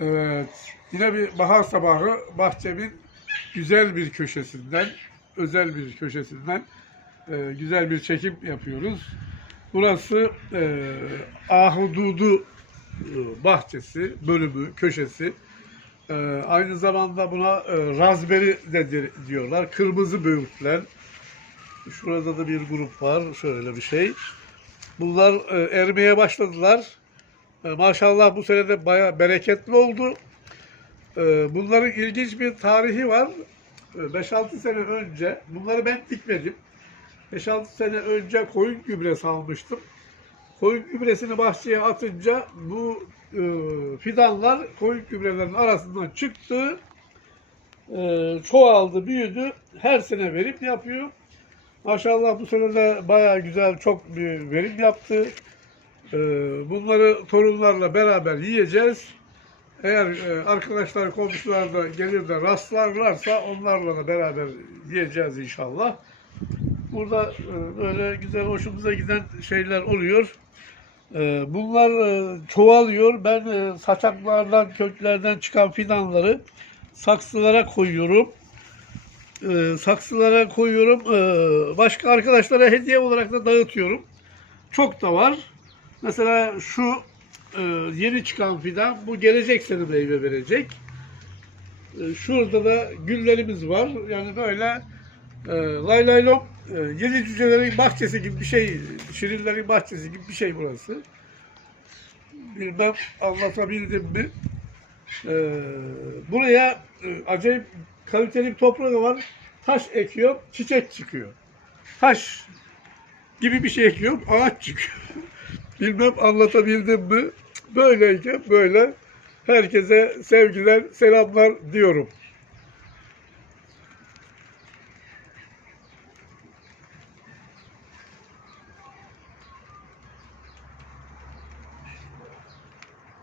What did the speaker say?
Evet. Yine bir bahar sabahı bahçemin güzel bir köşesinden, özel bir köşesinden e, güzel bir çekim yapıyoruz. Burası e, Ahududu e, bahçesi, bölümü, köşesi. E, aynı zamanda buna e, raspberry de di- diyorlar. Kırmızı böğürtlen. Şurada da bir grup var. Şöyle bir şey. Bunlar e, ermeye başladılar. E, maşallah bu sene de bayağı bereketli oldu. E, bunların ilginç bir tarihi var. E, 5-6 sene önce, bunları ben dikmedim. 5-6 sene önce koyun gübresi almıştım. Koyun gübresini bahçeye atınca bu e, fidanlar koyun gübrelerinin arasından çıktı. E, çoğaldı, büyüdü. Her sene verim yapıyor. Maşallah bu sene de bayağı güzel, çok bir verim yaptı. Ee, Bunları torunlarla beraber yiyeceğiz. Eğer e, arkadaşlar, komşular da gelir de rastlarlarsa onlarla da beraber yiyeceğiz inşallah. Burada e, böyle güzel hoşumuza giden şeyler oluyor. E, Bunlar çoğalıyor. Ben saçaklardan, köklerden çıkan fidanları saksılara koyuyorum. Saksılara koyuyorum. Başka arkadaşlara hediye olarak da dağıtıyorum. Çok da var. Mesela şu e, yeni çıkan fidan bu gelecek sene meyve verecek. E, şurada da güllerimiz var. Yani böyle e, lay lay lom e, yedi cücelerin bahçesi gibi bir şey, şirinlerin bahçesi gibi bir şey burası. Bilmem anlatabildim mi? E, buraya e, acayip kaliteli bir toprağı var. Taş ekiyor, çiçek çıkıyor. Taş gibi bir şey ekiyorum, ağaç çıkıyor. Bilmem anlatabildim mi? Böyleyken böyle herkese sevgiler, selamlar diyorum.